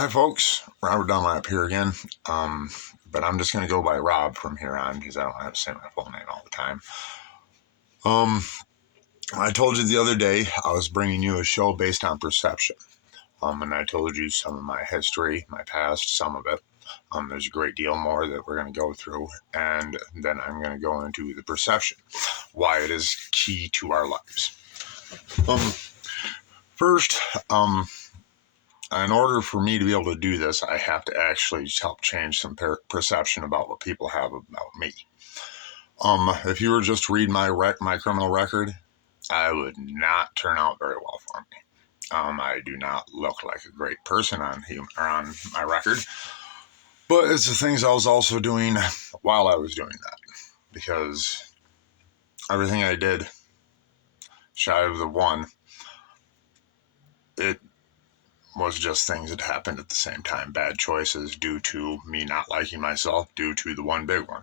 Hi, folks. Robert Dunlap here again. But I'm just going to go by Rob from here on because I don't have to say my full name all the time. Um, I told you the other day I was bringing you a show based on perception. And I told you some of my history, my past, some of it. There's a great deal more that we're going to go through, and then I'm going to go into the perception, why it is key to our lives. First, in order for me to be able to do this, I have to actually help change some perception about what people have about me. If you were just to read my criminal record, I would not turn out very well for me. I do not look like a great person on my record, but it's the things I was also doing while I was doing that, because everything I did, shy of the one, it was just things that happened at the same time. Bad choices due to me not liking myself, due to the one big one.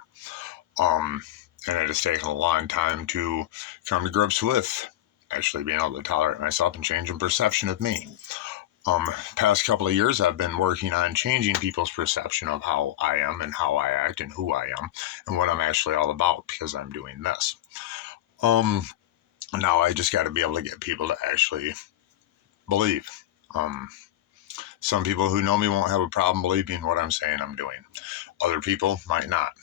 And it has taken a long time to come to grips with actually being able to tolerate myself and changing perception of me. Past couple of years, I've been working on changing people's perception of how I am and how I act and who I am and what I'm actually all about, because I'm doing this. Now I just got to be able to get people to actually believe. Some people who know me won't have a problem believing what I'm saying I'm doing. Other people might not,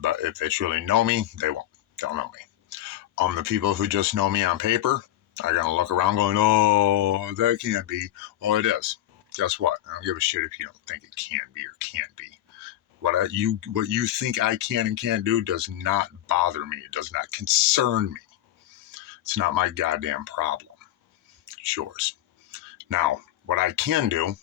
but if they truly know me, they'll know me. The people who just know me on paper are going to look around going, oh, that can't be. Well, it is. Guess what? I don't give a shit if you don't think it can be or can't be. What you think I can and can't do does not bother me. It does not concern me. It's not my goddamn problem. It's yours. Now, what I can do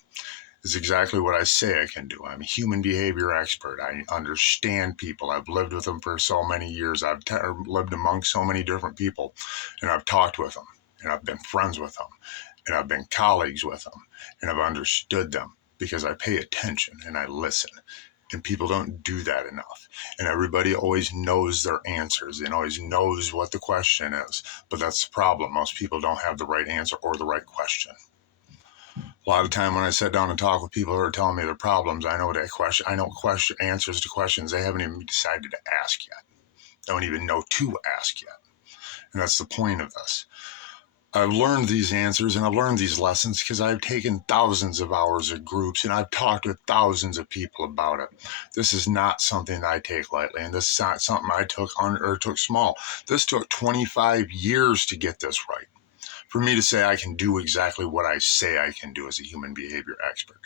is exactly what I say I can do. I'm a human behavior expert. I understand people. I've lived with them for so many years. I've lived among so many different people, and I've talked with them, and I've been friends with them, and I've been colleagues with them, and I've understood them because I pay attention and I listen. And people don't do that enough. And everybody always knows their answers and always knows what the question is. But that's the problem. Most people don't have the right answer or the right question. A lot of time when I sit down and talk with people who are telling me their problems, I know answers to questions they haven't even decided to ask yet. Don't even know to ask yet. And that's the point of this. I've learned these answers and I've learned these lessons because I've taken thousands of hours of groups and I've talked with thousands of people about it. This is not something I take lightly, and this is not something I took small. This took 25 years to get this right. For me to say I can do exactly what I say I can do as a human behavior expert.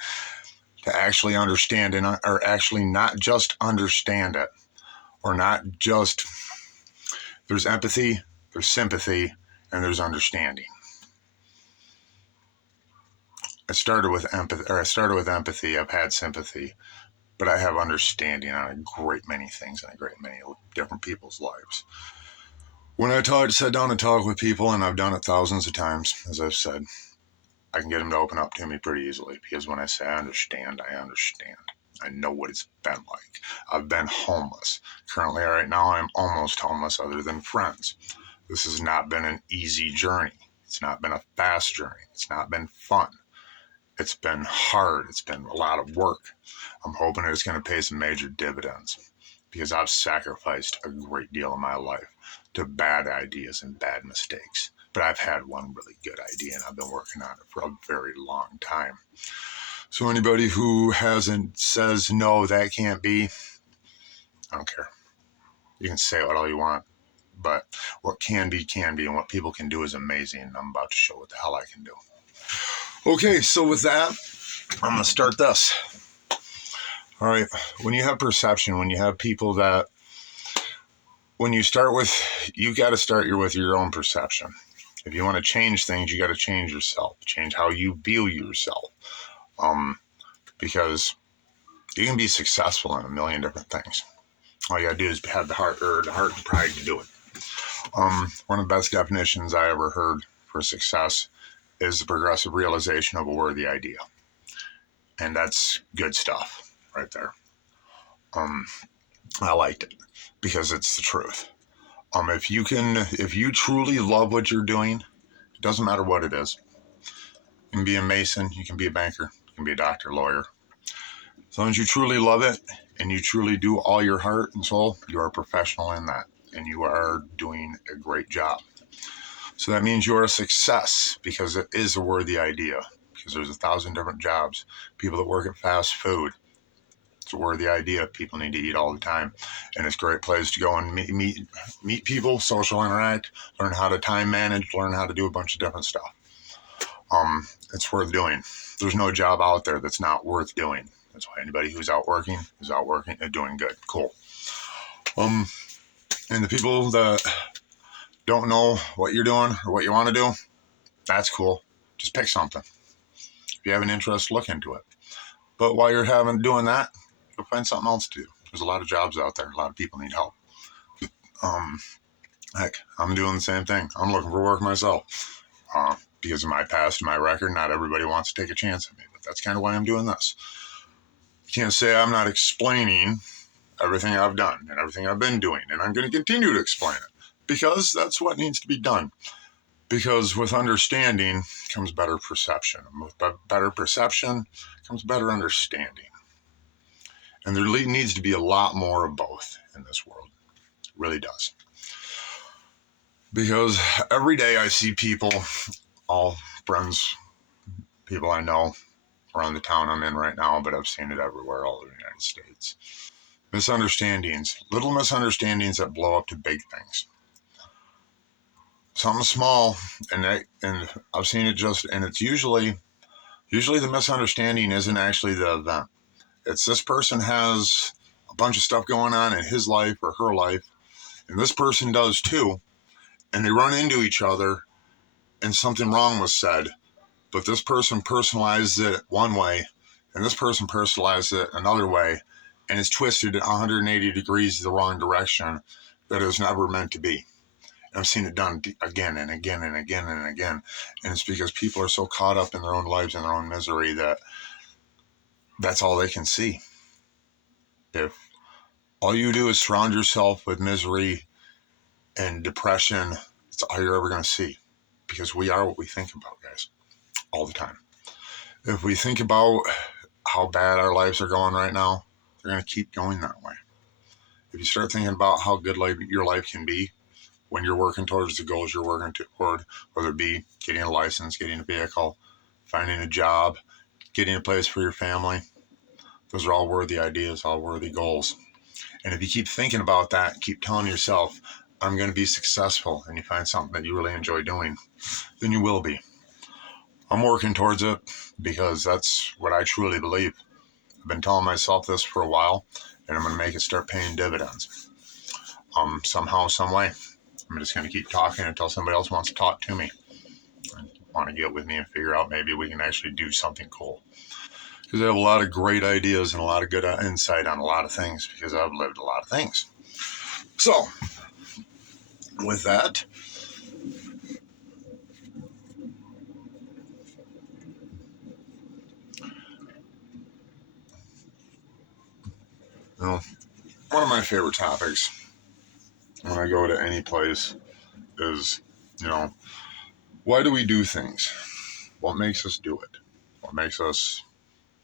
To actually understand or actually not just understand it, or not just, there's empathy, there's sympathy, and there's understanding. I started with empathy. I've had sympathy, but I have understanding on a great many things in a great many different people's lives. When I sit down and talk with people, and I've done it thousands of times, as I've said, I can get them to open up to me pretty easily, because when I say I understand, I understand. I know what it's been like. I've been homeless. Currently, right now, I'm almost homeless other than friends. This has not been an easy journey. It's not been a fast journey. It's not been fun. It's been hard. It's been a lot of work. I'm hoping it's going to pay some major dividends, because I've sacrificed a great deal of my life to bad ideas and bad mistakes. But I've had one really good idea, and I've been working on it for a very long time. So anybody who says, no, that can't be, I don't care. You can say it all you want, but what can be, and what people can do is amazing, and I'm about to show what the hell I can do. Okay, so with that, I'm going to start this. All right, when you have perception, when you have people that, when you start with, you got to start with your own perception. If you want to change things, you got to change yourself, change how you view yourself. Because you can be successful in a million different things. All you got to do is have the heart and pride to do it. One of the best definitions I ever heard for success is the progressive realization of a worthy idea. And that's good stuff right there. I liked it because it's the truth. If you truly love what you're doing, it doesn't matter what it is. You can be a mason, you can be a banker, you can be a doctor, lawyer. As long as you truly love it and you truly do all your heart and soul, you are a professional in that and you are doing a great job. So that means you're a success because it is a worthy idea, because there's 1,000 different jobs. People that work at fast food, it's a worthy idea. People need to eat all the time. And it's a great place to go and meet people, social interact, learn how to time manage, learn how to do a bunch of different stuff. It's worth doing. There's no job out there that's not worth doing. That's why anybody who's out working and doing good. Cool. And the people that don't know what you're doing or what you want to do, that's cool. Just pick something. If you have an interest, look into it. But while you're doing that, you'll find something else to do. There's a lot of jobs out there. A lot of people need help. Heck, I'm doing the same thing. I'm looking for work myself. Because of my past and my record, not everybody wants to take a chance at me. But that's kind of why I'm doing this. You can't say I'm not explaining everything I've done and everything I've been doing. And I'm going to continue to explain it. Because that's what needs to be done. Because with understanding comes better perception. And with better perception comes better understanding. And there needs to be a lot more of both in this world. It really does. Because every day I see people, all friends, people I know around the town I'm in right now, but I've seen it everywhere, all over the United States. Misunderstandings, little misunderstandings that blow up to big things. Something small, and I've seen it and it's usually the misunderstanding isn't actually the event. It's this person has a bunch of stuff going on in his life or her life, and this person does too, and they run into each other, and something wrong was said, but this person personalized it one way, and this person personalized it another way, and it's twisted 180 degrees the wrong direction that it was never meant to be. And I've seen it done again and again and again and again, and it's because people are so caught up in their own lives and their own misery that that's all they can see. If all you do is surround yourself with misery and depression, it's all you're ever going to see, because we are what we think about, guys, all the time. If we think about how bad our lives are going right now, they're going to keep going that way. If you start thinking about how good your life can be when you're working towards the goals you're working toward, whether it be getting a license, getting a vehicle, finding a job, getting a place for your family, those are all worthy ideas, all worthy goals. And if you keep thinking about that, keep telling yourself, I'm going to be successful, and you find something that you really enjoy doing, then you will be. I'm working towards it because that's what I truly believe. I've been telling myself this for a while, and I'm going to make it start paying dividends. Somehow, some way. I'm just going to keep talking until somebody else wants to talk to me and want to get with me and figure out maybe we can actually do something cool. Because I have a lot of great ideas and a lot of good insight on a lot of things, because I've lived a lot of things. So, with that, one of my favorite topics when I go to any place is, why do we do things? What makes us do it? What makes us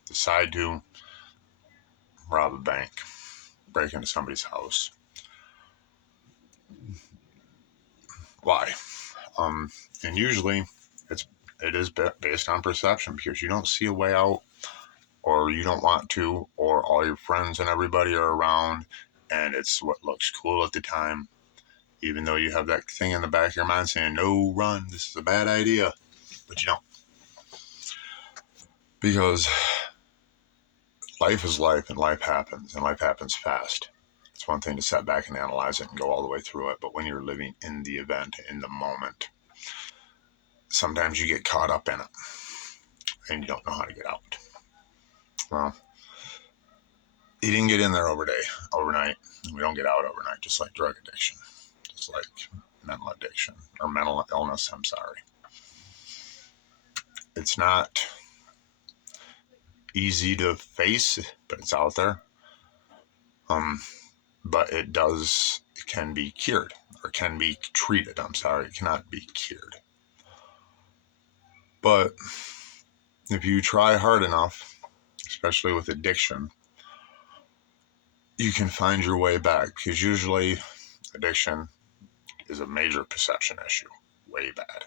decide to rob a bank, break into somebody's house? Why? And usually it is based on perception, because you don't see a way out, or you don't want to, or all your friends and everybody are around, and it's what looks cool at the time, even though you have that thing in the back of your mind saying, no, run, this is a bad idea, but you don't. Because life is life, and life happens fast. It's one thing to sit back and analyze it and go all the way through it, but when you're living in the event, in the moment, sometimes you get caught up in it, and you don't know how to get out. Well, you didn't get in there overnight. We don't get out overnight, just like drug addiction, just like mental addiction, or mental illness, I'm sorry. It's not easy to face, but it's out there. But it can be cured, or can be treated. I'm sorry, it cannot be cured. But if you try hard enough, especially with addiction, you can find your way back, because usually addiction is a major perception issue, way bad,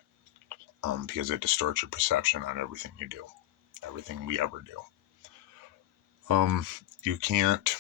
because it distorts your perception on everything you do, everything we ever do. You can't